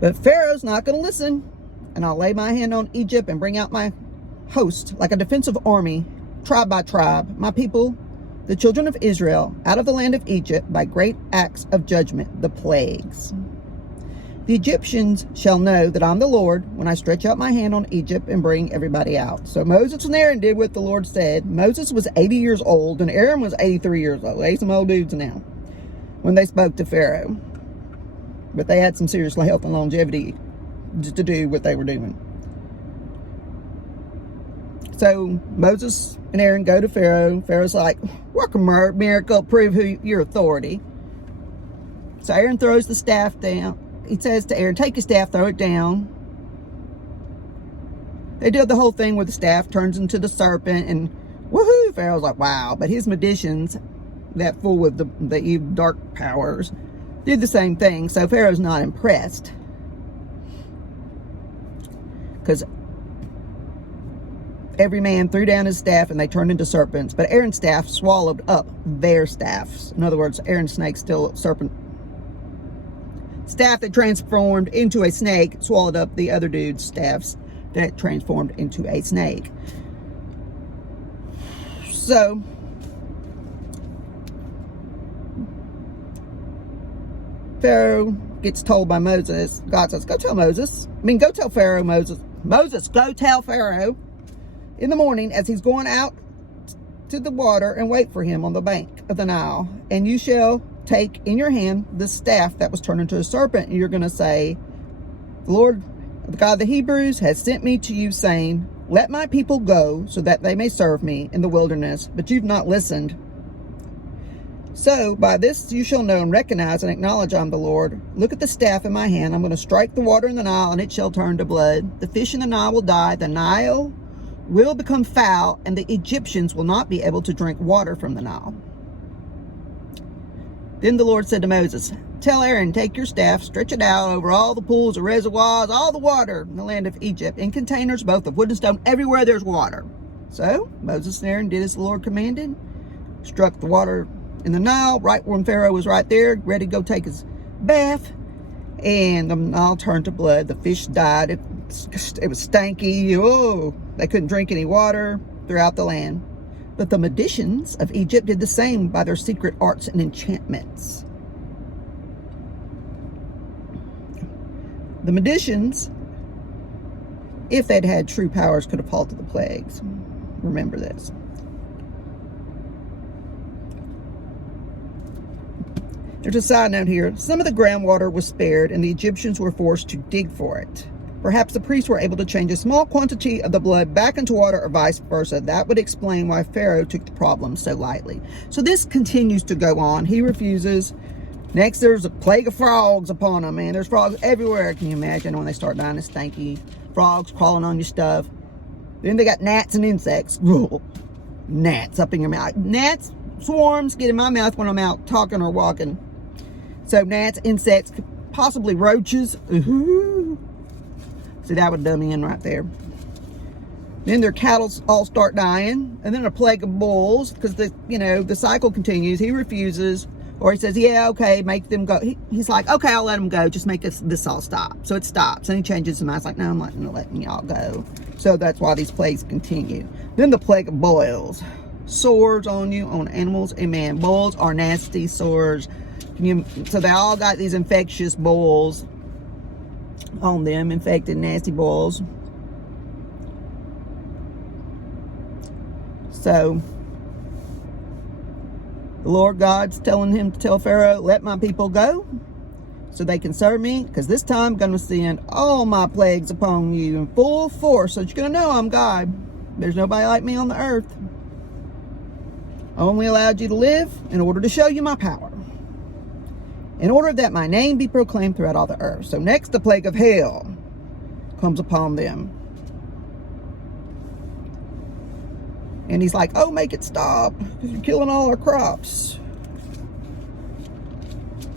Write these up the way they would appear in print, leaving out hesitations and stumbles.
But Pharaoh's not going to listen. And I'll lay my hand on Egypt and bring out my host like a defensive army, tribe by tribe, my people, the children of Israel, out of the land of Egypt by great acts of judgment, the plagues. The Egyptians shall know that I'm the Lord when I stretch out my hand on Egypt and bring everybody out. So Moses and Aaron did what the Lord said. Moses was 80 years old and Aaron was 83 years old. They some old dudes now when they spoke to Pharaoh. But they had some serious health and longevity to do what they were doing. So Moses and Aaron go to Pharaoh. Pharaoh's like, work a miracle, prove your authority. So Aaron throws the staff down. He says to Aaron, take your staff, throw it down. They do the whole thing where the staff turns into the serpent and woohoo, Pharaoh's like, wow. But his magicians, that fool with the evil dark powers, did the same thing. So Pharaoh's not impressed. Because every man threw down his staff and they turned into serpents. But Aaron's staff swallowed up their staffs. In other words, Aaron's snake still a serpent. Staff that transformed into a snake swallowed up the other dude's staffs that transformed into a snake. So Pharaoh gets told by Moses, God says, go tell Pharaoh, Moses, go tell Pharaoh in the morning as he's going out to the water and wait for him on the bank of the Nile. And you shall take in your hand the staff that was turned into a serpent. And you're going to say, the Lord, the God of the Hebrews, has sent me to you saying, let my people go so that they may serve me in the wilderness. But you've not listened. So by this you shall know and recognize and acknowledge I'm the Lord. Look at the staff in my hand. I'm going to strike the water in the Nile and it shall turn to blood. The fish in the Nile will die. The Nile will become foul and the Egyptians will not be able to drink water from the Nile. Then the Lord said to Moses, tell Aaron, take your staff, stretch it out over all the pools, the reservoirs, all the water in the land of Egypt, in containers both of wood and stone, everywhere there's water. So Moses and Aaron did as the Lord commanded, struck the water in the Nile, right when Pharaoh was right there, ready to go take his bath, and the Nile turned to blood. The fish died. It was stanky. Oh, they couldn't drink any water throughout the land. But the magicians of Egypt did the same by their secret arts and enchantments. The magicians, if they'd had true powers, could have halted the plagues. Remember this. There's a side note here. Some of the groundwater was spared and the Egyptians were forced to dig for it. Perhaps the priests were able to change a small quantity of the blood back into water or vice versa. That would explain why Pharaoh took the problem so lightly. So this continues to go on. He refuses. Next, there's a plague of frogs upon him, man. There's frogs everywhere. Can you imagine when they start dying? It's stanky. Frogs crawling on your stuff. Then they got gnats and insects. Gnats up in your mouth. Gnats, swarms get in my mouth when I'm out talking or walking. So gnats, insects, possibly roaches. Ooh. See, that would dumb me in right there. Then their cattle all start dying. And then a plague of bulls, because the cycle continues. He refuses. Or he says, yeah, okay, make them go. He's like, okay, I'll let them go. Just make this all stop. So it stops. And he changes his mind. It's like, no, I'm not letting y'all go. So that's why these plagues continue. Then the plague of boils. Sores on you, on animals and man. Boils are nasty sores. So they all got these infectious boils on them, infected nasty boils. So the Lord God's telling him to tell Pharaoh, let my people go so they can serve me, because this time I'm going to send all my plagues upon you in full force, so you're going to know I'm God. There's nobody like me on the earth. I only allowed you to live in order to show you my power, in order that my name be proclaimed throughout all the earth. So next, the plague of hail comes upon them. And he's like, oh, make it stop, because you're killing all our crops.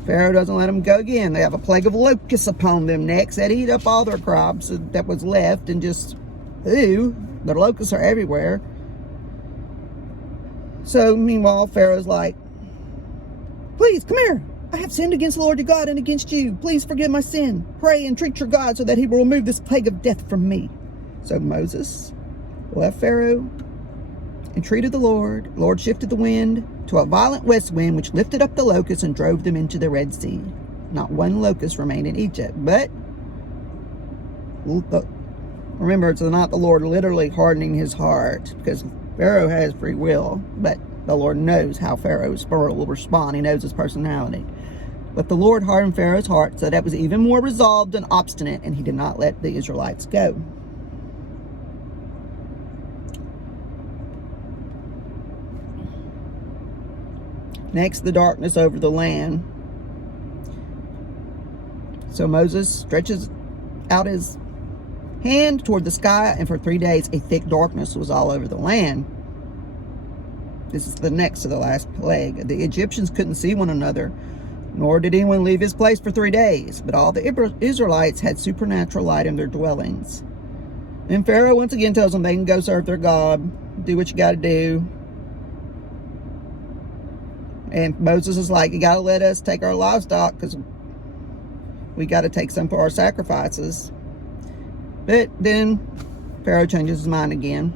Pharaoh doesn't let them go again. They have a plague of locusts upon them next that eat up all their crops that was left, and just, ooh, the locusts are everywhere. So meanwhile, Pharaoh's like, please, come here. I have sinned against the Lord your God and against you. Please forgive my sin. Pray, entreat your God so that he will remove this plague of death from me. So Moses left Pharaoh, entreated the Lord. The Lord shifted the wind to a violent west wind, which lifted up the locusts and drove them into the Red Sea. Not one locust remained in Egypt. But remember, it's not the Lord literally hardening his heart, because Pharaoh has free will, but the Lord knows how Pharaoh's will respond. He knows his personality. But the Lord hardened Pharaoh's heart so that it was even more resolved and obstinate, and he did not let the Israelites go. Next, the darkness over the land. So Moses stretches out his hand toward the sky, and for 3 days a thick darkness was all over the land. This is the next to the last plague. The Egyptians couldn't see one another, nor did anyone leave his place for 3 days. But all the Israelites had supernatural light in their dwellings. And Pharaoh once again tells them they can go serve their God. Do what you got to do. And Moses is like, you got to let us take our livestock, because we got to take some for our sacrifices. But then Pharaoh changes his mind again.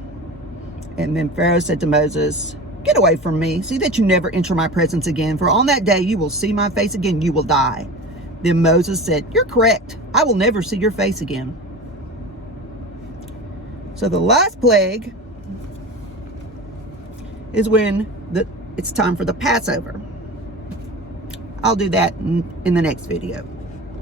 And then Pharaoh said to Moses, get away from me. See that you never enter my presence again. For on that day you will see my face again. You will die. Then Moses said, you're correct. I will never see your face again. So the last plague is when it's time for the Passover. I'll do that in the next video.